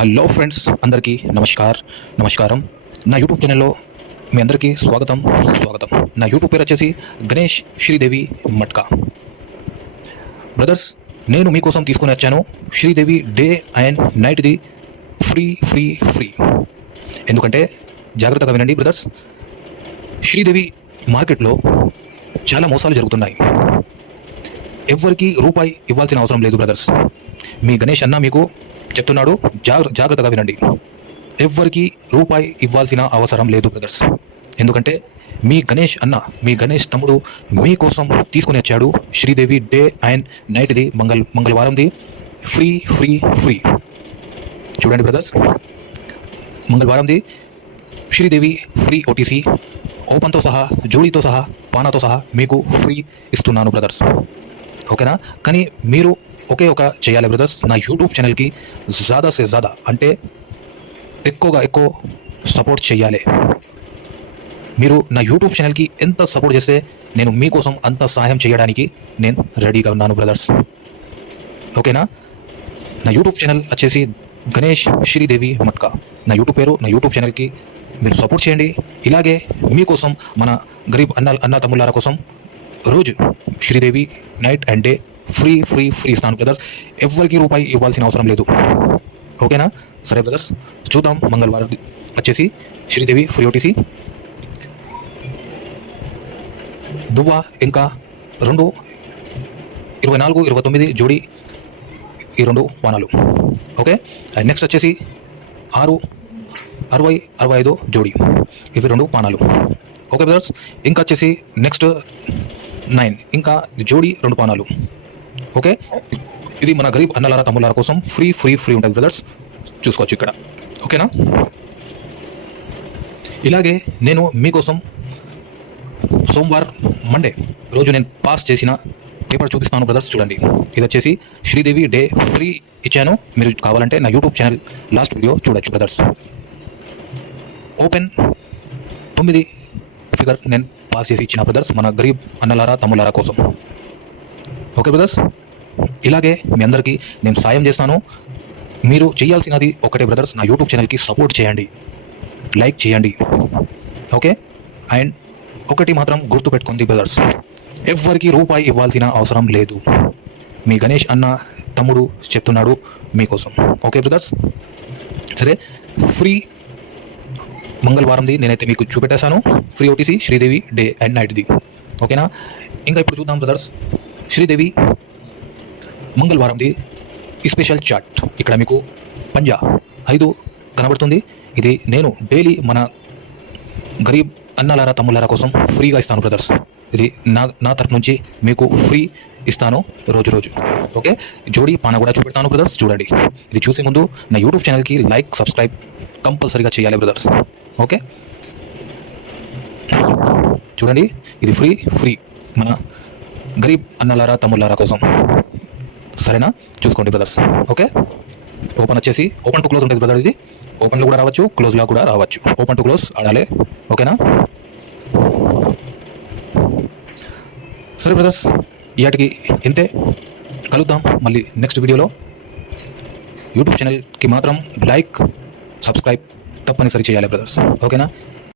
Hello friends, అందరికీ నమస్కారం. నా యూట్యూబ్ ఛానల్లో మీ అందరికీ స్వాగతం. నా యూట్యూబ్ పేరు వచ్చేసి గణేష్ శ్రీదేవి మట్కా. బ్రదర్స్, నేను మీకోసం తీసుకొని వచ్చాను శ్రీదేవి డే అండ్ నైట్ది ఫ్రీ. ఎందుకంటే జాగ్రత్తగా వినండి బ్రదర్స్. శ్రీదేవి మార్కెట్లో చాలా మోసాలు జరుగుతున్నాయి. ఎవ్వరికి రూపాయి ఇవ్వాల్సిన అవసరం లేదు బ్రదర్స్. మీ గణేష్ అన్న మీకు చెప్తున్నాడు, జాగ్రత్తగా వినండి. ఎవ్వరికి రూపాయి ఇవ్వాల్సిన అవసరం లేదు బ్రదర్స్. ఎందుకంటే మీ గణేష్ అన్న, మీ గణేష్ తమ్ముడు మీకోసం తీసుకుని వచ్చాడు శ్రీదేవి డే అండ్ నైట్ది మంగళవారంది ఫ్రీ. చూడండి బ్రదర్స్, మంగళవారంది శ్రీదేవి ఫ్రీ ఓటీసీ ఓపెన్తో సహా, జోడీతో సహా, పానాతో సహా మీకు ఫ్రీ ఇస్తున్నాను బ్రదర్స్. ఓకేనా? కానీ మీరు ఒకే ఒక చేయాలి బ్రదర్స్. నా యూట్యూబ్ ఛానల్కి ज़्यादा से ज़्यादा అంటే ఎక్కువ సపోర్ట్ చేయాలి. మీరు నా యూట్యూబ్ ఛానల్కి ఎంత సపోర్ట్ చేస్తే నేను మీకోసం అంత సహాయం చేయడానికి నేను రెడీగా ఉన్నాను బ్రదర్స్. ఓకేనా? నా యూట్యూబ్ ఛానల్ వచ్చేసి గణేష్ శ్రీదేవి మట్కా. నా యూట్యూబ్ పేరు. నా యూట్యూబ్ ఛానల్కి మీరు సపోర్ట్ చేయండి. ఇలాగే మీకోసం, మన గరీబ్ అన్న తమ్ముళ్ళార కోసం రోజు Sridevi night and day free ఇస్తాను బ్రదర్స్. ఎవరికి రూపాయి ఇవ్వాల్సిన అవసరం లేదు. ఓకేనా? సరే బ్రదర్స్, చూద్దాం. మంగళవారం వచ్చేసి శ్రీదేవి ఫ్రీ ఓటీసీ దువ్వ, ఇంకా 24, 29 జోడి, ఈ 2 పానాలు. ఓకే. అండ్ నెక్స్ట్ వచ్చేసి 6, 60, 65 జోడి, ఇవి 2 పానాలు. Okay brothers. ఇంకా వచ్చేసి నెక్స్ట్ 9, ఇంకా జోడి 2 పానాలు. ఓకే. ఇది మన గరీబ్ అన్నలారా తమ్ముళ్ళారా కోసం ఫ్రీ ఉంటుంది బ్రదర్స్. చూసుకోవచ్చు ఇక్కడ. ఓకేనా? ఇలాగే నేను మీకోసం సోమవారం, మండే రోజు నేను పాస్ చేసిన పేపర్ చూపిస్తాను బ్రదర్స్. చూడండి, ఇది వచ్చేసి శ్రీదేవి డే ఫ్రీ ఇచ్చాను. మీరు కావాలంటే నా యూట్యూబ్ ఛానల్ లాస్ట్ వీడియో చూడొచ్చు బ్రదర్స్. ఓపెన్ 9 ఫిగర్ నేను పాస్ చేసి ఇచ్చిన బ్రదర్స్, మన గరీబ్ అన్నలారా తమ్ముళ్ళారా కోసం. Okay brothers. ఇలాగే మీ అందరికీ నేను సాయం చేస్తాను. మీరు చేయాల్సినది ఒకటే బ్రదర్స్, నా యూట్యూబ్ ఛానల్కి సపోర్ట్ చేయండి, లైక్ చేయండి. ఓకే. అండ్ ఒకటి మాత్రం గుర్తుపెట్టుకుంది బ్రదర్స్, ఎవ్వరికి రూపాయి ఇవ్వాల్సిన అవసరం లేదు. మీ గణేష్ అన్న తమ్ముడు చెప్తున్నాడు మీకోసం. Okay brothers. సరే, ఫ్రీ మంగళవారంది నేనైతే మీకు చూపెట్టేశాను. Free OTC Sridevi day and నైట్ది. ఓకేనా? ఇంకా ఇప్పుడు చూద్దాం బ్రదర్స్, శ్రీదేవి మంగళవారంది స్పెషల్ చార్ట్. ఇక్కడ మీకు పంజా 5 కనబడుతుంది. ఇది నేను డైలీ మన గరీబ్ అన్నలారా తమ్ముళ్ళారా కోసం ఫ్రీగా ఇస్తాను బ్రదర్స్. ఇది నా తరపు నుంచి మీకు ఫ్రీ ఇస్తాను రోజు. ఓకే. జోడీ పాన కూడా చూపెడతాను బ్రదర్స్. చూడండి, ఇది చూసే ముందు నా యూట్యూబ్ ఛానల్కి లైక్, సబ్స్క్రైబ్ కంపల్సరీగా చేయాలి బ్రదర్స్. ఓకే. చూడండి, ఇది ఫ్రీ మన గరీబ్ అన్నలారా తమ్ముళ్ళారా కోసం. సరేనా? చూసుకోండి బ్రదర్స్. ఓకే. ఓపెన్ వచ్చేసి ఓపెన్ టు క్లోజ్ ఉంటుంది బ్రదర్. ఇది ఓపెన్లో కూడా రావచ్చు, క్లోజ్లో కూడా రావచ్చు. ఓపెన్ టు క్లోజ్ ఆడాలి. ఓకేనా? సరే బ్రదర్స్, ఇయాటికి ఇంతే. కలుద్దాం మళ్ళీ నెక్స్ట్ వీడియోలో. యూట్యూబ్ ఛానల్కి మాత్రం లైక్, సబ్స్క్రైబ్ తప్పనిసరి చేయాలి బ్రదర్స్. ఓకేనా?